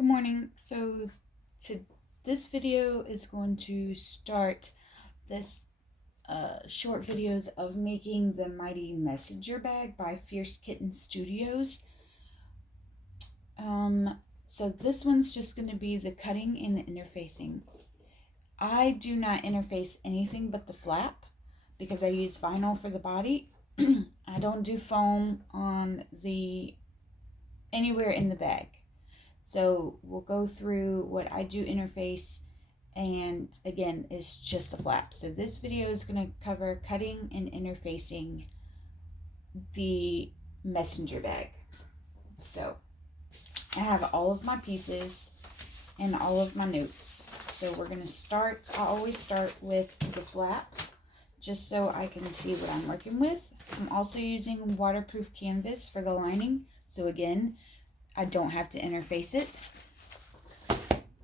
Good morning. This video is going to start this short videos of making the Mighty Messenger Bag by Fierce Kitten Studios. So this one's just going to be the cutting and the interfacing. I do not interface anything but the flap because I use vinyl for the body. I don't do foam on anywhere in the bag. So we'll go through what I do interface, and again, it's just a flap. So this video is going to cover cutting and interfacing the messenger bag. So I have all of my pieces and all of my notes. So we're going to start, I always start with the flap just so I can see what I'm working with. I'm also using waterproof canvas for the lining. So again, I don't have to interface it.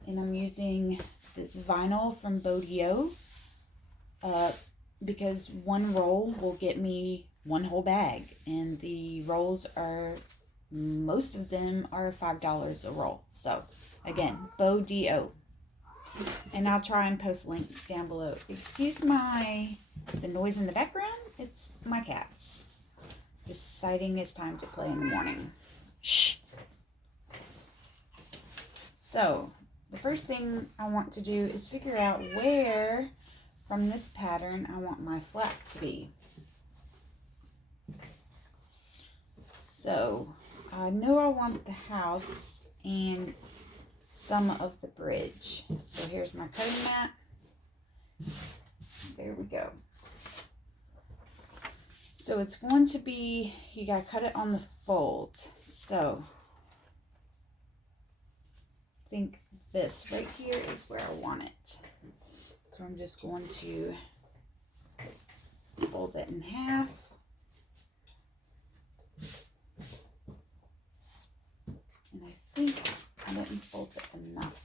And I'm using this vinyl from Bodio because one roll will get me one whole bag. And the rolls are, most of them are $5 a roll. So again, Bodio. And I'll try and post links down below. Excuse the noise in the background. It's my cats deciding it's time to play in the morning. Shh. So, the first thing I want to do is figure out where from this pattern I want my flap to be. So, I know I want the house and some of the bridge. So, here's my cutting mat. There we go. So, it's going to be, you gotta cut it on the fold. So, I think this right here is where I want it. So I'm just going to fold it in half. And I think I didn't fold it enough.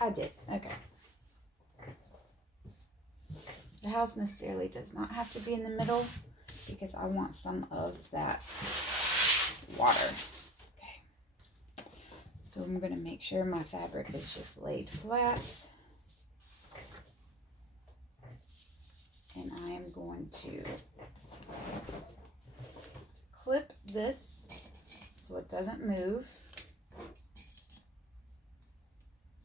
I did. Okay. The house necessarily does not have to be in the middle, because I want some of that water. Okay. So I'm going to make sure my fabric is just laid flat. And I am going to clip this so it doesn't move.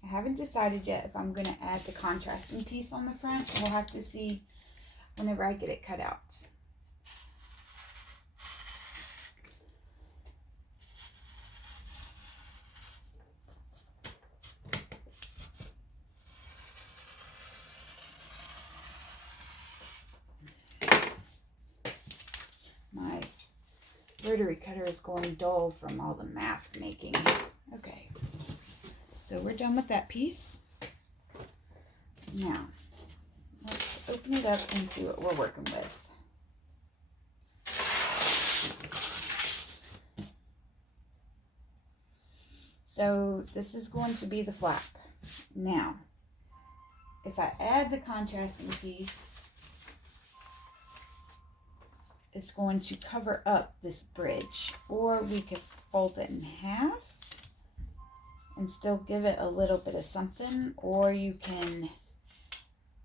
I haven't decided yet if I'm going to add the contrasting piece on the front. We'll have to see whenever I get it cut out. My rotary cutter is going dull from all the mask making. Okay, so we're done with that piece. Now, let's open it up and see what we're working with. So this is going to be the flap. Now, if I add the contrasting piece, it's going to cover up this bridge, or we could fold it in half and still give it a little bit of something, or you can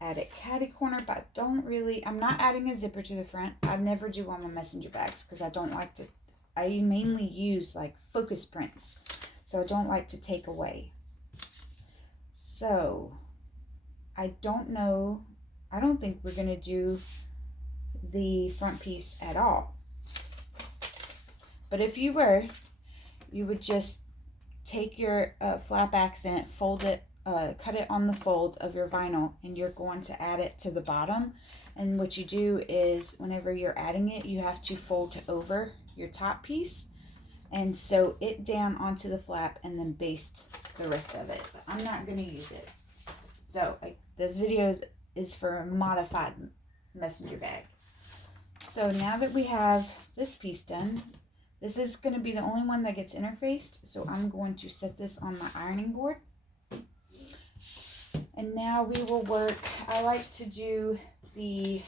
add a catty corner, but I'm not adding a zipper to the front. I never do on my messenger bags because I don't like to, I mainly use like focus prints, so I don't like to take away. So I don't know, I don't think we're going to do the front piece at all. But if you were, you would just take your flap accent, fold it, cut it on the fold of your vinyl, and you're going to add it to the bottom. And what you do is whenever you're adding it, you have to fold over your top piece and sew it down onto the flap and then baste the rest of it. But I'm not going to use it. So this video is for a modified messenger bag. So now that we have this piece done, this is going to be the only one that gets interfaced. So I'm going to set this on my ironing board. And now we will work, I like to do the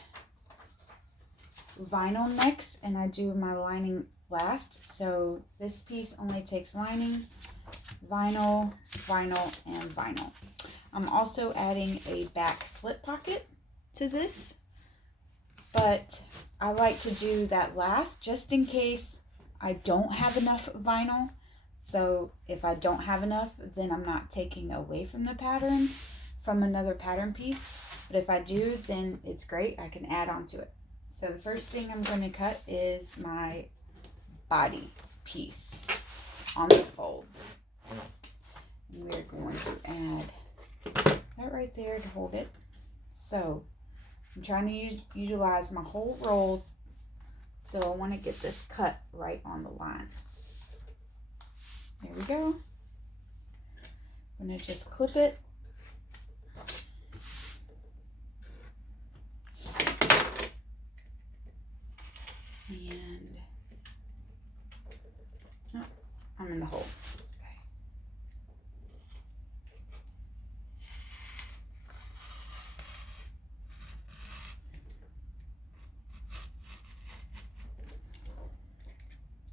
vinyl next, and I do my lining last. So this piece only takes lining, vinyl, vinyl, and vinyl. I'm also adding a back slip pocket to this, but I like to do that last just in case I don't have enough vinyl. So if I don't have enough, then I'm not taking away from the pattern from another pattern piece. But if I do, then it's great. I can add on to it. So the first thing I'm going to cut is my body piece on the fold. And we're going to add that right there to hold it. So I'm trying to utilize my whole roll. So I want to get this cut right on the line. There we go. I'm going to just clip it. And oh, I'm in the hole. Okay.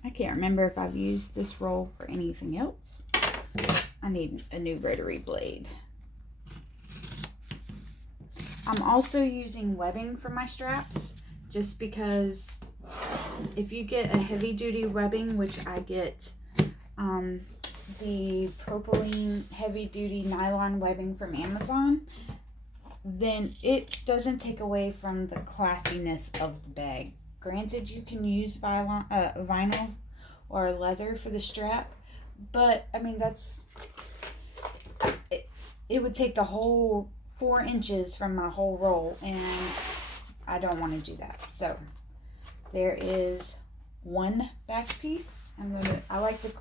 I can't remember if I've used this roll for anything else. I need a new rotary blade. I'm also using webbing for my straps just because if you get a heavy duty webbing, which I get the propylene heavy duty nylon webbing from Amazon, then it doesn't take away from the classiness of the bag. Granted, you can use vinyl or leather for the strap, but I mean, it would take the whole 4 inches from my whole roll, and I don't want to do that. So there is one back piece. I like to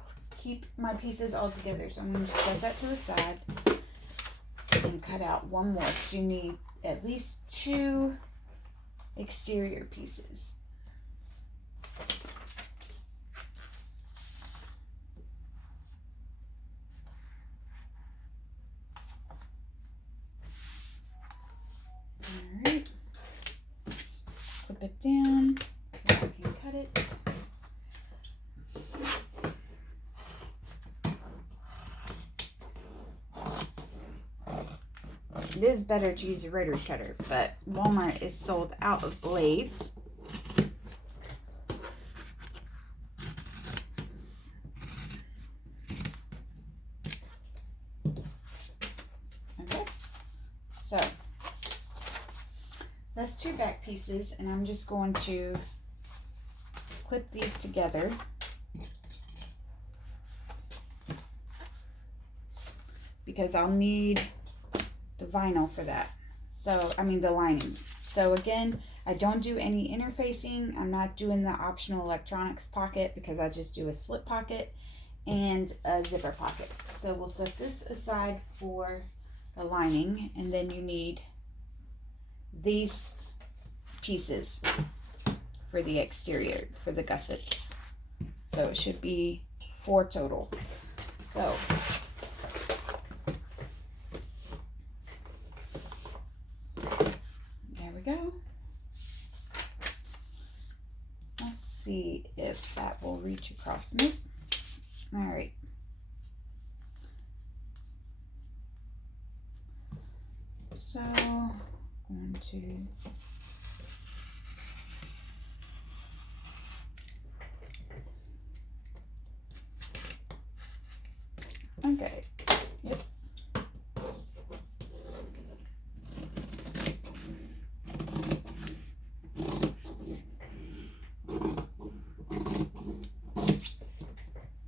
keep my pieces all together, so I'm going to set that to the side and cut out one more, because you need at least 2 exterior pieces. Alright, flip it down so I can cut it. It is better to use a rotary cutter, but Walmart is sold out of blades. Okay, so that's 2 back pieces, and I'm just going to clip these together. Because I'll need the vinyl for that. So, I mean the lining. So again, I don't do any interfacing. I'm not doing the optional electronics pocket because I just do a slip pocket and a zipper pocket. So we'll set this aside for the lining, and then you need these pieces for the exterior, for the gussets. So it should be 4 total. So go. Let's see if that will reach across. Nope. All right. So going to okay. Yep.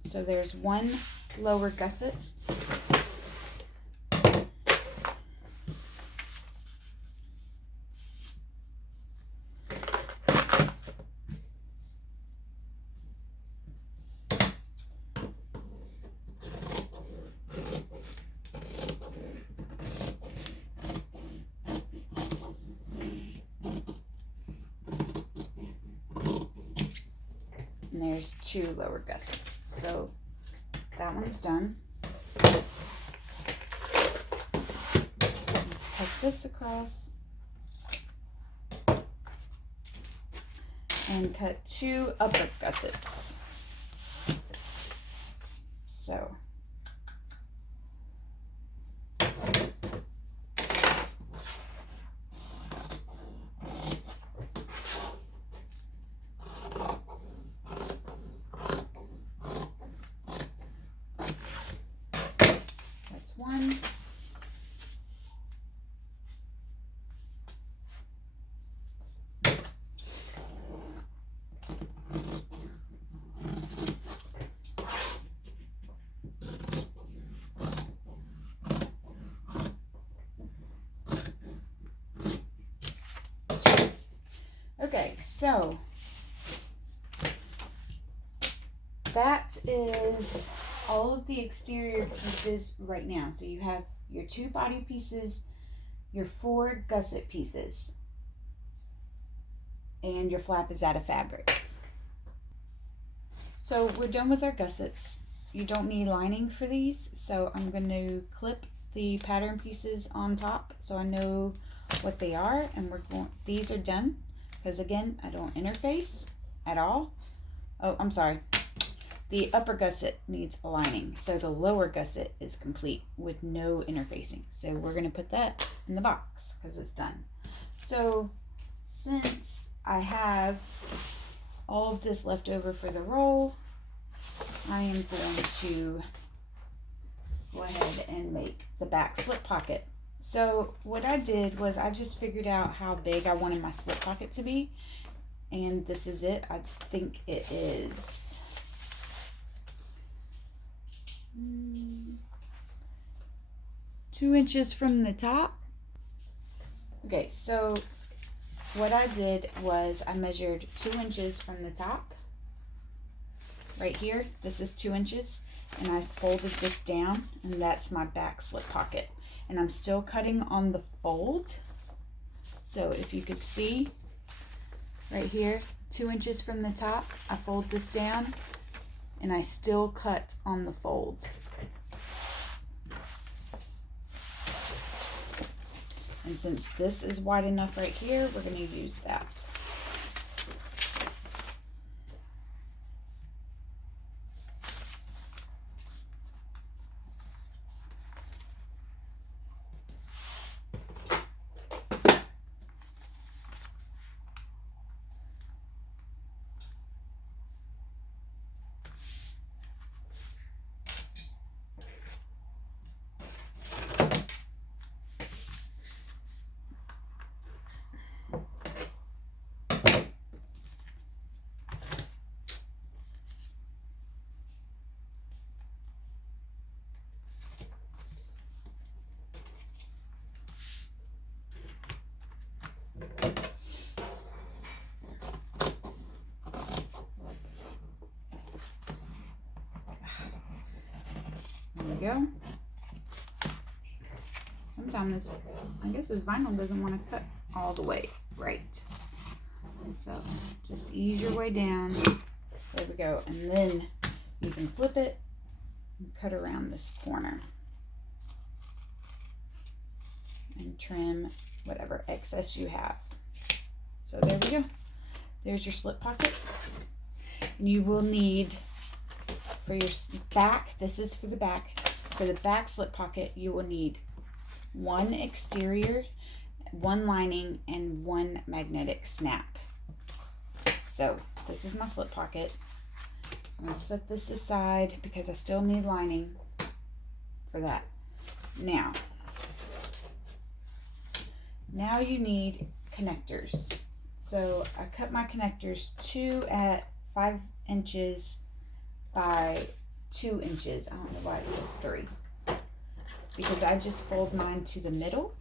So there's one lower gusset. And there's 2 lower gussets. So that one's done. Let's cut this across. and cut 2 upper gussets. So that's 1. Okay, so that is all of the exterior pieces right now. So you have your 2 body pieces, your 4 gusset pieces, and your flap is out of fabric. So we're done with our gussets. You don't need lining for these, so I'm going to clip the pattern pieces on top so I know what they are, and these are done because again I don't interface at all. Oh, I'm sorry. The upper gusset needs a lining, so the lower gusset is complete with no interfacing. So we're going to put that in the box because it's done. So since I have all of this left over for the roll, I am going to go ahead and make the back slip pocket. So what I did was I just figured out how big I wanted my slip pocket to be, and this is it. I think it is 2 inches from the top. Okay, so what I did was I measured 2 inches from the top right here. This is 2 inches, and I folded this down, and that's my back slip pocket. And I'm still cutting on the fold. So if you could see right here, 2 inches from the top, I fold this down and I still cut on the fold. And since this is wide enough right here, we're going to use that. There we go. Sometimes I guess this vinyl doesn't want to cut all the way right. So just ease your way down. There we go. And then you can flip it and cut around this corner and trim whatever excess you have. So there we go. There's your slip pocket. And you will need, for your back, this is for the back. For the back slip pocket, you will need 1 exterior, 1 lining, and 1 magnetic snap. So this is my slip pocket. I'm going to set this aside because I still need lining for that. Now you need connectors. So I cut my connectors 2 at 5 inches by 2 inches. I don't know why it says 3. Because I just fold mine to the middle.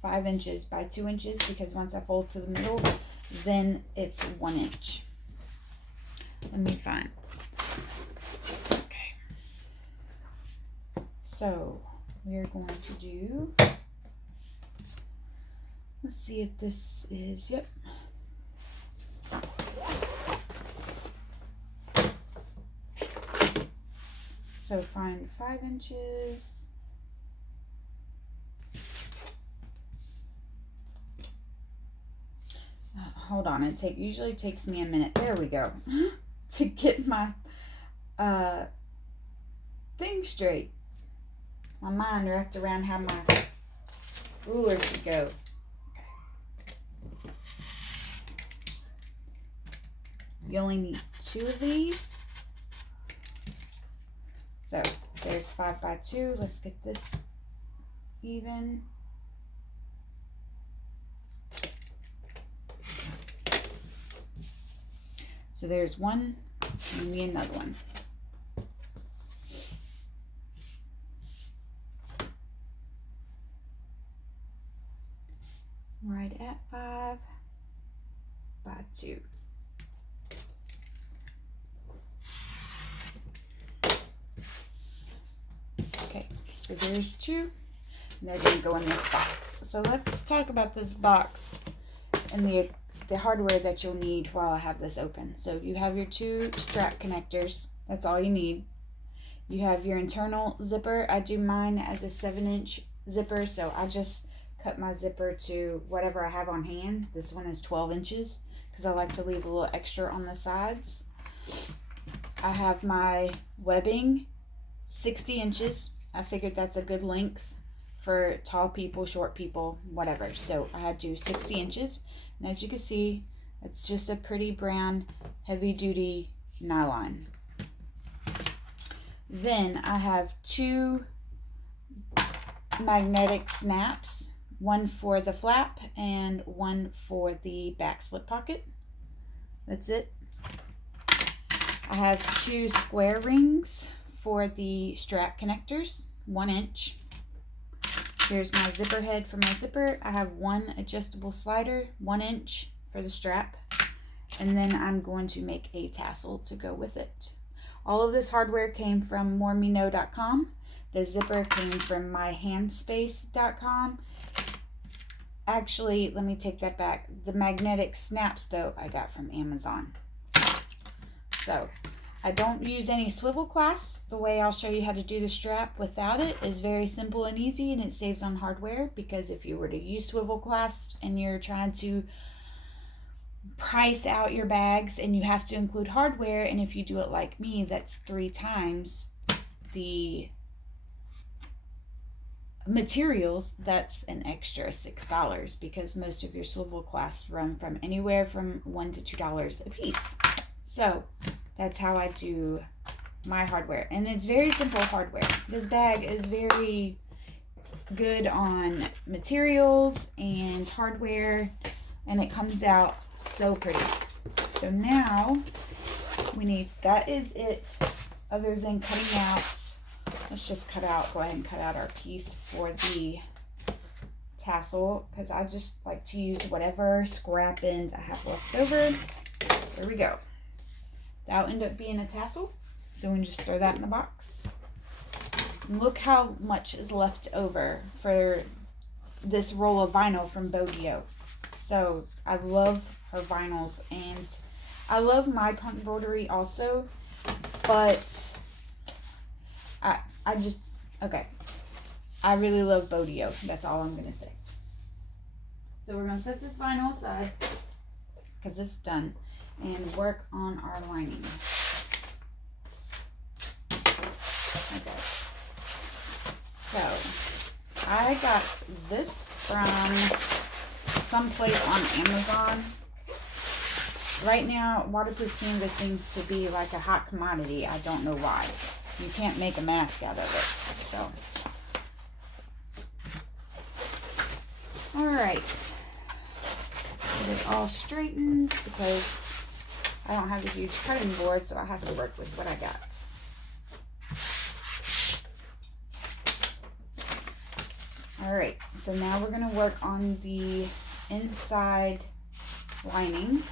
5 inches by 2 inches, because once I fold to the middle, then it's 1 inch. Let me find. Okay. So we're going to do, let's see if this is, yep. So find 5 inches. hold on, it usually takes me a minute. There we go. To get my thing straight. My mind wrapped around how my ruler should go. You only need 2 of these. So there's 5 by 2. Let's get this even. So there's one, and we need another one. Right at 5 by 2. Okay, so there's 2, and they're going to go in this box. So let's talk about this box and the hardware that you'll need while I have this open. So you have your 2 strap connectors. That's all you need. You have your internal zipper. I do mine as a 7-inch zipper, so I just cut my zipper to whatever I have on hand. This one is 12 inches because I like to leave a little extra on the sides. I have my webbing 60 inches. I figured that's a good length for tall people, short people, whatever. So I had to do 60 inches. And as you can see, it's just a pretty brown, heavy duty nylon. Then I have 2 magnetic snaps, one for the flap and one for the back slip pocket. That's it. I have 2 square rings for the strap connectors, 1 inch. Here's my zipper head for my zipper. I have 1 adjustable slider, 1 inch for the strap. And then I'm going to make a tassel to go with it. All of this hardware came from moremeknow.com. The zipper came from myhandspace.com. Actually, let me take that back. The magnetic snaps, though, I got from Amazon. So I don't use any swivel clasps. The way I'll show you how to do the strap without it is very simple and easy, and it saves on hardware, because if you were to use swivel clasps and you're trying to price out your bags and you have to include hardware, and if you do it like me, that's 3 times the materials, that's an extra $6, because most of your swivel clasps run from anywhere from $1 to $2 a piece. So that's how I do my hardware, and it's very simple hardware. This bag is very good on materials and hardware, and it comes out so pretty. So now we need, that is it, other than cutting out. Let's just go ahead and cut out our piece for the tassel, because I just like to use whatever scrap end I have left over. There we go. That'll end up being a tassel, so we can just throw that in the box. And look how much is left over for this roll of vinyl from Bogio. So I love her vinyls, and I love my punt embroidery also, but I really love Bogio. That's all I'm gonna say. So we're gonna set this vinyl aside because it's done, and work on our lining. Okay. So I got this from someplace on Amazon. Right now, waterproof canvas seems to be like a hot commodity. I don't know why. You can't make a mask out of it. So, all right. Get it all straightened because I don't have a huge cutting board, so I have to work with what I got. All right, so now we're gonna work on the inside lining.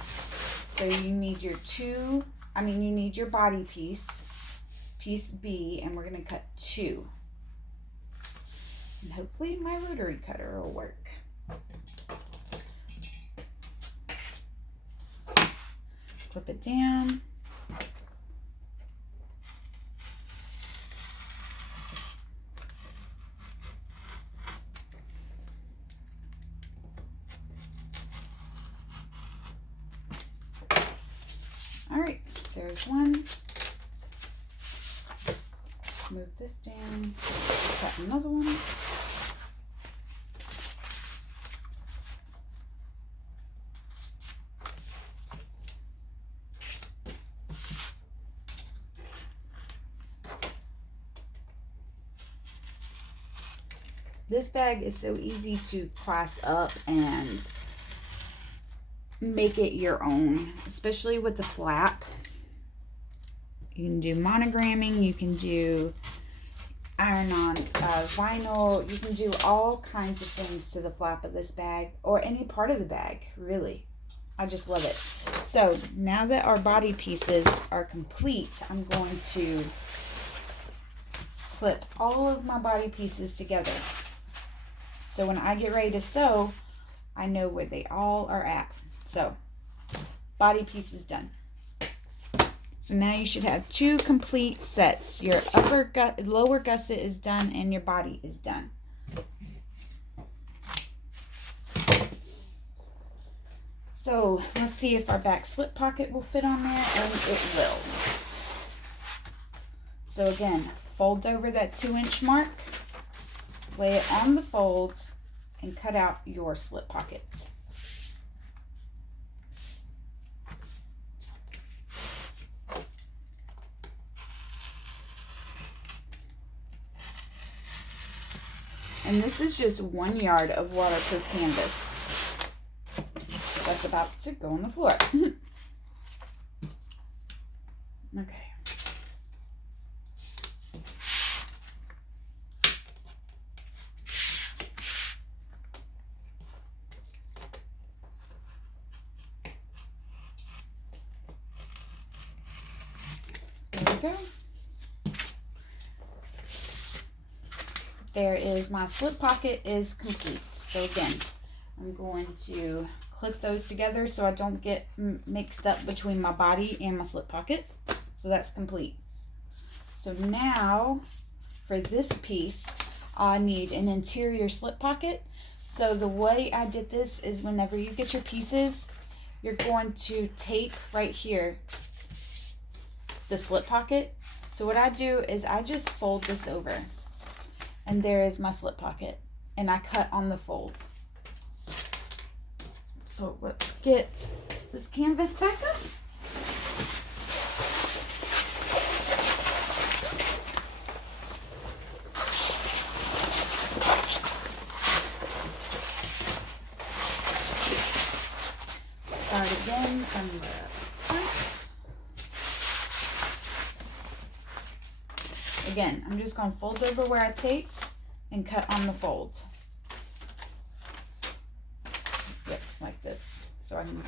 So you need your you need your body piece, piece B, and we're gonna cut 2. And hopefully my rotary cutter will work. Flip it down. There's one. Move this down. Got another one. This bag is so easy to class up and make it your own, especially with the flap. You can do monogramming, you can do iron-on vinyl, you can do all kinds of things to the flap of this bag, or any part of the bag, really. I just love it. So now that our body pieces are complete, I'm going to clip all of my body pieces together. So when I get ready to sew, I know where they all are at. So, body piece is done. So now you should have 2 complete sets. Your lower gusset is done and your body is done. So let's see if our back slip pocket will fit on there, and it will. So again, fold over that 2-inch mark. Lay it on the fold and cut out your slip pocket. And this is just 1 yard of waterproof canvas. That's about to go on the floor. Okay. There we go. There is my slip pocket is complete. So again, I'm going to clip those together so I don't get mixed up between my body and my slip pocket. So that's complete. So now for this piece, I need an interior slip pocket. So the way I did this is whenever you get your pieces, you're going to take right here the slip pocket. So what I do is I just fold this over, and there is my slip pocket, and I cut on the fold. So let's get this canvas back up. Start again from the front. Again, I'm just going to fold over where I taped and cut on the fold. Yep, like this. So I don't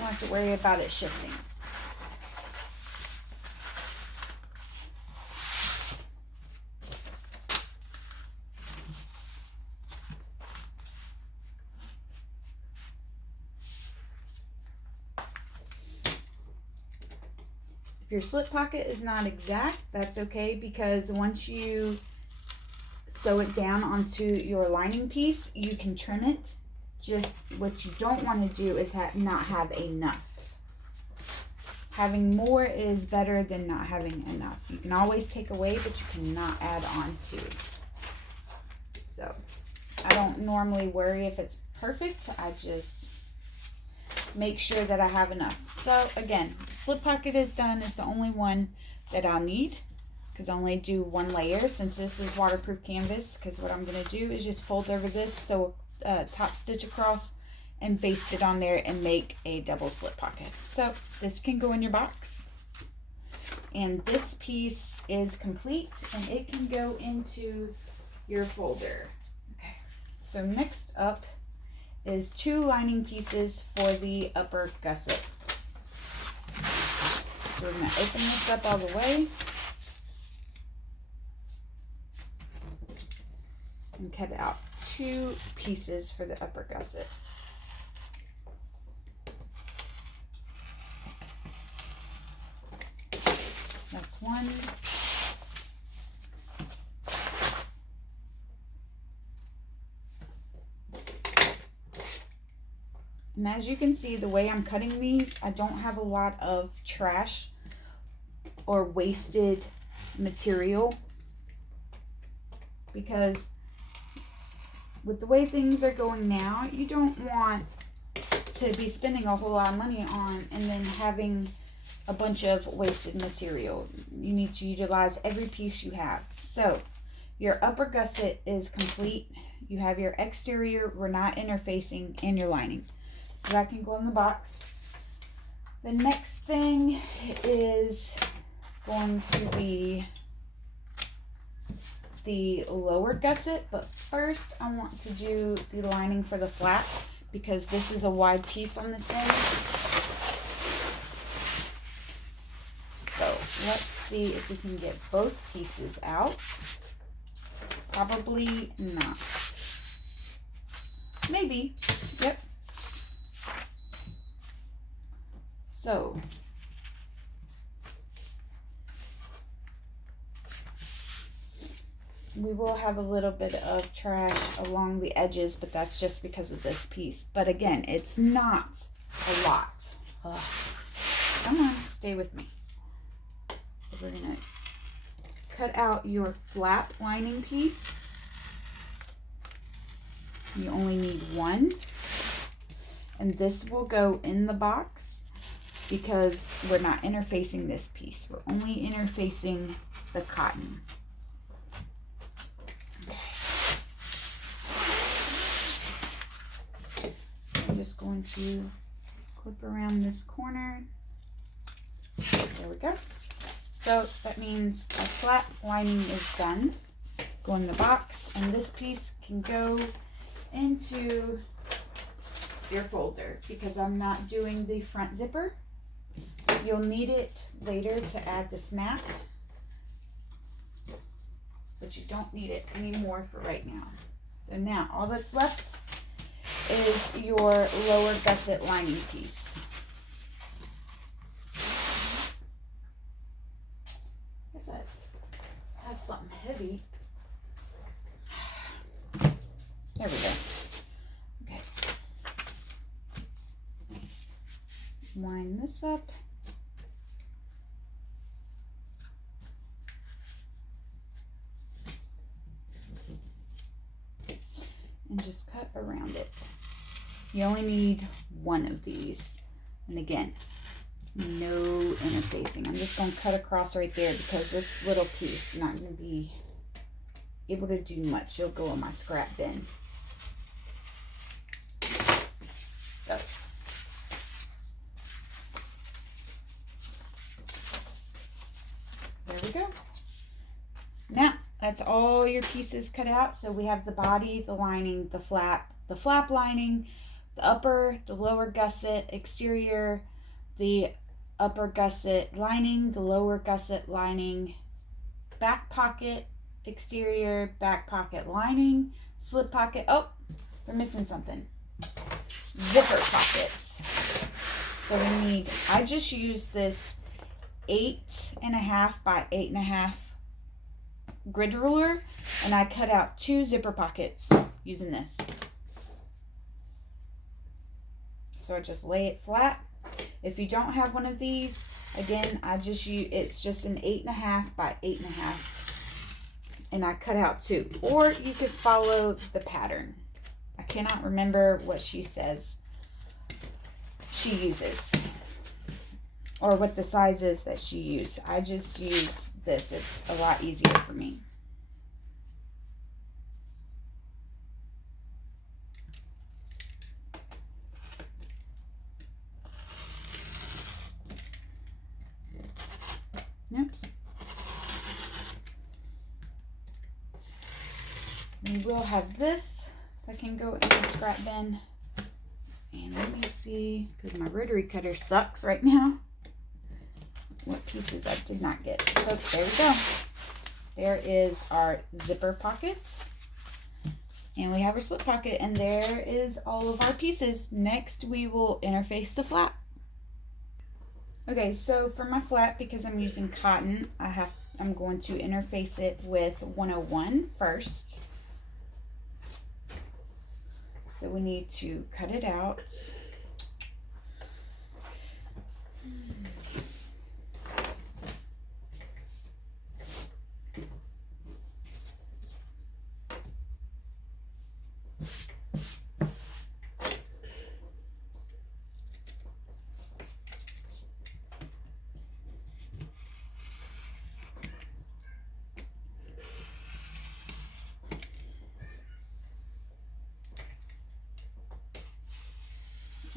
have to worry about it shifting. If your slip pocket is not exact, that's okay, because once you sew it down onto your lining piece, you can trim it. Just what you don't want to do is not have enough. Having more is better than not having enough. You can always take away, but you cannot add on to. So I don't normally worry if it's perfect. I just make sure that I have enough. So again, slip pocket is done. It's the only one that I'll need, because I only do 1 layer since this is waterproof canvas. Because what I'm going to do is just fold over this, sew a top stitch across, and baste it on there and make a double slip pocket. So this can go in your box, and this piece is complete, and it can go into your folder. Okay, so next up is 2 lining pieces for the upper gusset. So we're going to open this up all the way and cut out 2 pieces for the upper gusset. That's one. And as you can see, the way I'm cutting these, I don't have a lot of trash or wasted material, because with the way things are going now, you don't want to be spending a whole lot of money on and then having a bunch of wasted material. You need to utilize every piece you have. So your upper gusset is complete. You have your exterior, we're not interfacing, and your lining. So that can go in the box. The next thing is going to be the lower gusset, but first I want to do the lining for the flap, because this is a wide piece on this end. So let's see if we can get both pieces out. Probably not. Maybe. Yep. So we will have a little bit of trash along the edges, but that's just because of this piece. But again, it's not a lot. Ugh. Come on, stay with me. So we're gonna cut out your flap lining piece. You only need one. And this will go in the box because we're not interfacing this piece. We're only interfacing the cotton. I'm just going to clip around this corner. There we go. So that means our flap lining is done. Go in the box, and this piece can go into your folder because I'm not doing the front zipper. You'll need it later to add the snap, but you don't need it anymore for right now. So now all that's left is your lower gusset lining piece. I guess I have something heavy. There we go. Okay. Line this up. And just cut around it. You only need one of these. And again, no interfacing. I'm just going to cut across right there because this little piece is not going to be able to do much. It'll go in my scrap bin. So there we go. Now that's all your pieces cut out. So we have the body, the lining, the flap lining, the upper, the lower gusset, exterior, the upper gusset lining, the lower gusset lining, back pocket, exterior, back pocket lining, slip pocket. Oh, we're missing something. Zipper pocket. So we need, I just used this 8.5 by 8.5 grid ruler, and I cut out 2 zipper pockets using this. So I just lay it flat. If you don't have one of these, again, I just use, it's just an 8.5 by 8.5, and I cut out 2. Or you could follow the pattern. I cannot remember what she says she uses, or what the size is that she used. I just use this. It's a lot easier for me. Oops. We will have this that can go in the scrap bin. And let me see, because my rotary cutter sucks right now, what pieces I did not get. So there we go. There is our zipper pocket. And we have our slip pocket, and there is all of our pieces. Next, we will interface the flap. Okay, so for my flap, because I'm using cotton, I'm going to interface it with 101 first. So we need to cut it out.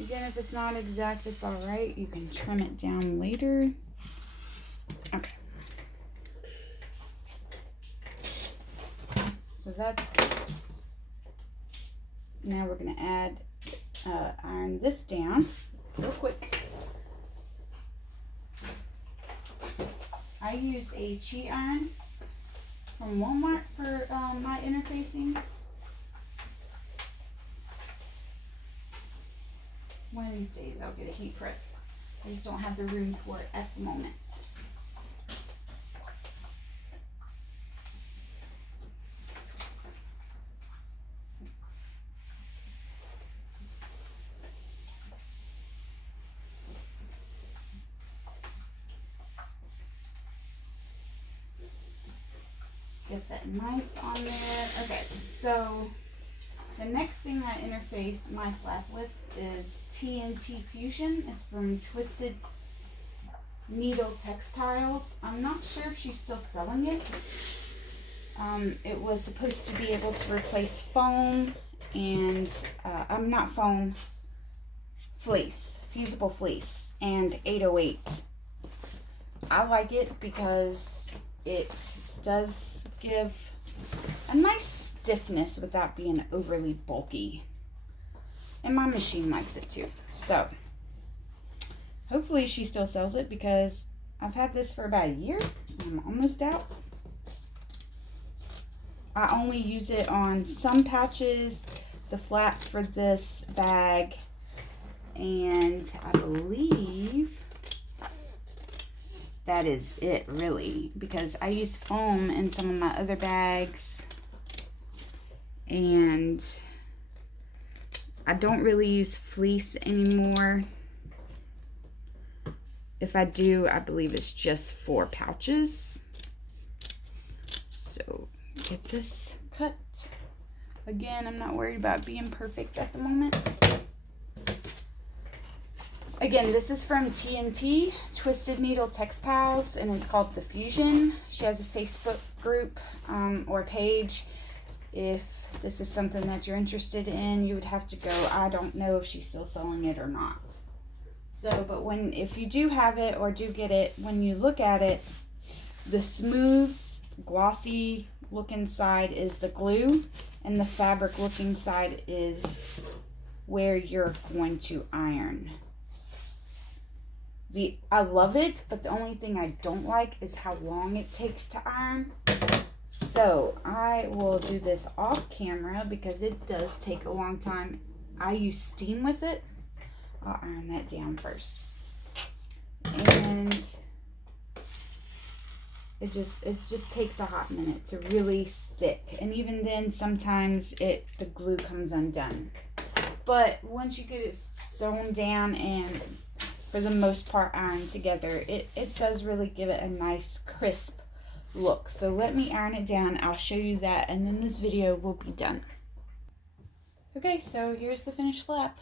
Again, if it's not exact, it's all right. You can trim it down later. Okay. So that's, now we're going to add, iron this down real quick. I use a cheat iron from Walmart for my interfacing. One of these days I'll get a heat press. I just don't have the room for it at the moment. Get that nice on there. Okay, so the next thing I interface my flap with is TNT Fusion. It's from Twisted Needle Textiles. I'm not sure if she's still selling it. It was supposed to be able to replace foam and I'm not foam, fleece, fusible fleece, and 808. I like it because it does give a nice stiffness without being overly bulky, and my machine likes it too. So hopefully she still sells it, because I've had this for about a year. I'm almost out. I only use it on some pouches, the flap for this bag, and I believe that is it, really, because I use foam in some of my other bags, and I don't really use fleece anymore. If I do, I believe it's just for pouches. So get this cut. Again, I'm not worried about being perfect at the moment. Again, this is from TNT, Twisted Needle Textiles, and it's called The Fusion. She has a Facebook group or page. If this is something that you're interested in, you would have to go. I don't know if she's still selling it or not. So, but if you do have it or do get it, when you look at it, the smooth, glossy looking side is the glue, and the fabric looking side is where you're going to iron. I love it, but the only thing I don't like is how long it takes to iron. So I will do this off camera because it does take a long time. I use steam with it. I'll iron that down first. And it just takes a hot minute to really stick. And even then, sometimes the glue comes undone. But once you get it sewn down and for the most part ironed together, it does really give it a nice crisp look. So let me iron it down. I'll show you that, and then this video will be done. Okay, so here's the finished flap.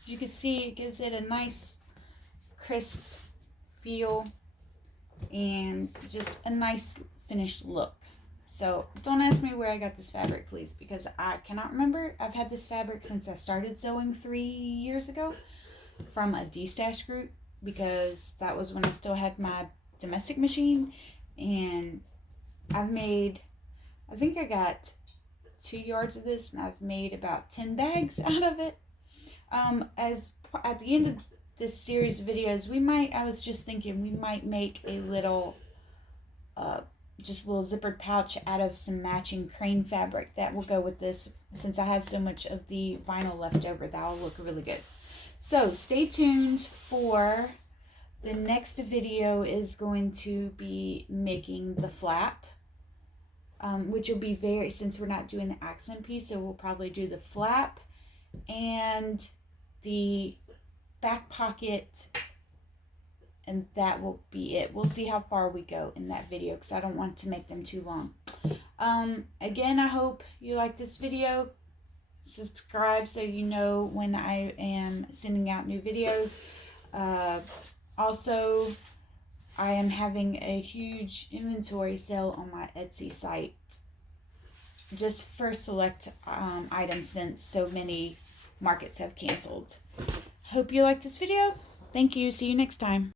As you can see, it gives it a nice crisp feel and just a nice finished look. So don't ask me where I got this fabric, please, because I cannot remember. I've had this fabric since I started sewing 3 years ago from a destash group, because that was when I still had my domestic machine. And I've made, I think I got 2 yards of this, and I've made about 10 bags out of it. As at the end of this series of videos, I was just thinking we might make a little just a little zippered pouch out of some matching crane fabric that will go with this, since I have so much of the vinyl left over. That will look really good. So stay tuned for the next video. Is going to be making the flap, which will be since we're not doing the accent piece, so we'll probably do the flap and the back pocket, and that will be it. We'll see how far we go in that video, because I don't want to make them too long. Again, I hope you like this video. Subscribe so you know when I am sending out new videos. Also, I am having a huge inventory sale on my Etsy site, just for select items, since so many markets have canceled. Hope you liked this video. Thank you. See you next time.